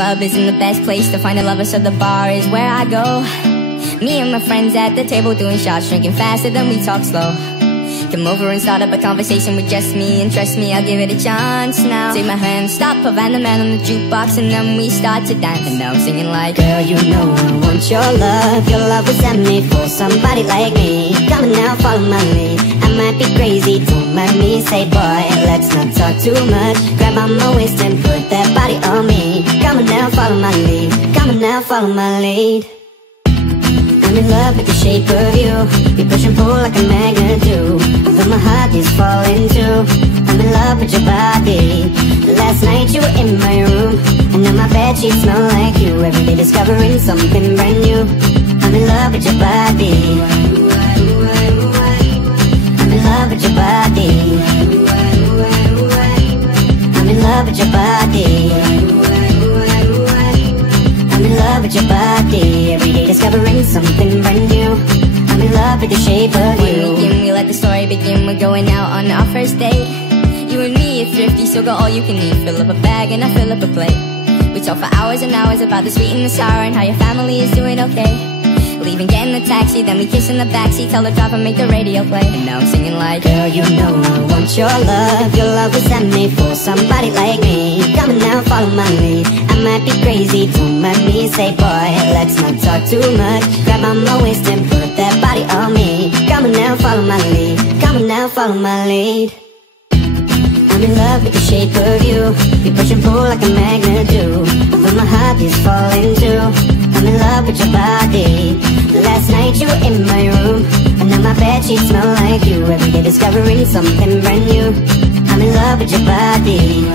club isn't the best place to find a lover, so the bar is where I go. Me and my friends at the table doing shots, drinking faster than we talk slow. Come over and start up a conversation with just me, and trust me, I'll give it a chance now. Take my hand, stop, put Van the Man on the jukebox, and then we start to dance. And now I'm singing like, girl, you know I want your love was sent me for somebody like me. Come on now, follow my lead. I might be crazy, don't mind me. Say boy, let's not talk too much. Grab on my waist and put that body on me. Come on now, follow my lead. Come on now, follow my lead. I'm in love with the shape of you. You push and pull like a magnet do. Although my heart is falling too, I'm in love with your body. Last night you were in my room, and now my bedsheets smell like you. Every day discovering something brand new. I'm in love with your body. I'm in love with your body. I'm in love with your body. I'm in love with your body. Every day discovering something brand new. I'm in love with the shape of you. When we begin, we let the story begin. We're going out on our first date. You and me are thrifty, so go all you can eat. Fill up a bag and I fill up a plate. We talk for hours and hours about the sweet and the sour, and how your family is doing okay. Leaving, get in the taxi, then we kiss in the backseat. Tell the driver make the radio play. And now I'm singing like, girl, you know I want your love was sent me for somebody like me. Come on now, follow my lead. I might be crazy, don't mind me. Say boy, let's not talk too much. Grab on my waist and put that body on me. Come on now, follow my lead. Come on now, follow my lead. I'm in love with the shape of you. You push and pull like a magnet do. Although my heart is falling too, I'm in love with your body. Last night you were in my room, and now my bedsheets smell like you. Every day discovering something brand new. I'm in love with your body.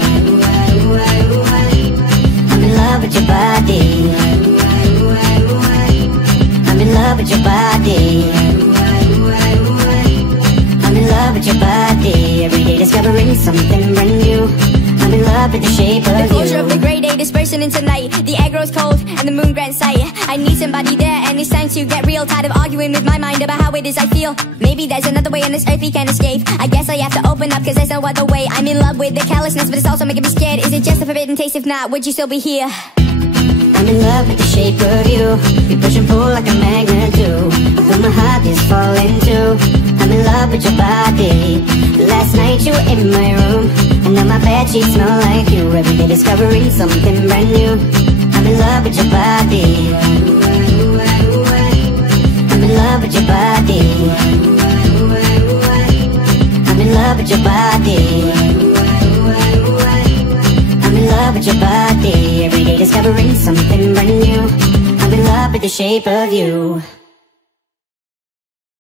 I'm in love with your body. I'm in love with your body. I'm in love with your body. Every day discovering something brand new. I'm in love with the shape of you. The closure of the grey day dispersing into night. The air grows cold and the moon grants sight. I need somebody there, and it's time to get real. Tired of arguing with my mind about how it is I feel. Maybe there's another way on this earth we can escape. I guess I have to open up, cause there's no other way. I'm in love with the callousness, but it's also making me scared. Is it just a forbidden taste? If not, would you still be here? I'm in love with the shape of you. You push and pull like a magnet do. Although my heart is falling too, I'm in love with your body. Last night you were in my room, and now my bedsheets smell like you. Every day discovering something brand new. I'm in love with your body. I'm in love with your body. I'm in love with your body. I'm in love with your body. Every day discovering something brand new. I'm in love with the shape of you.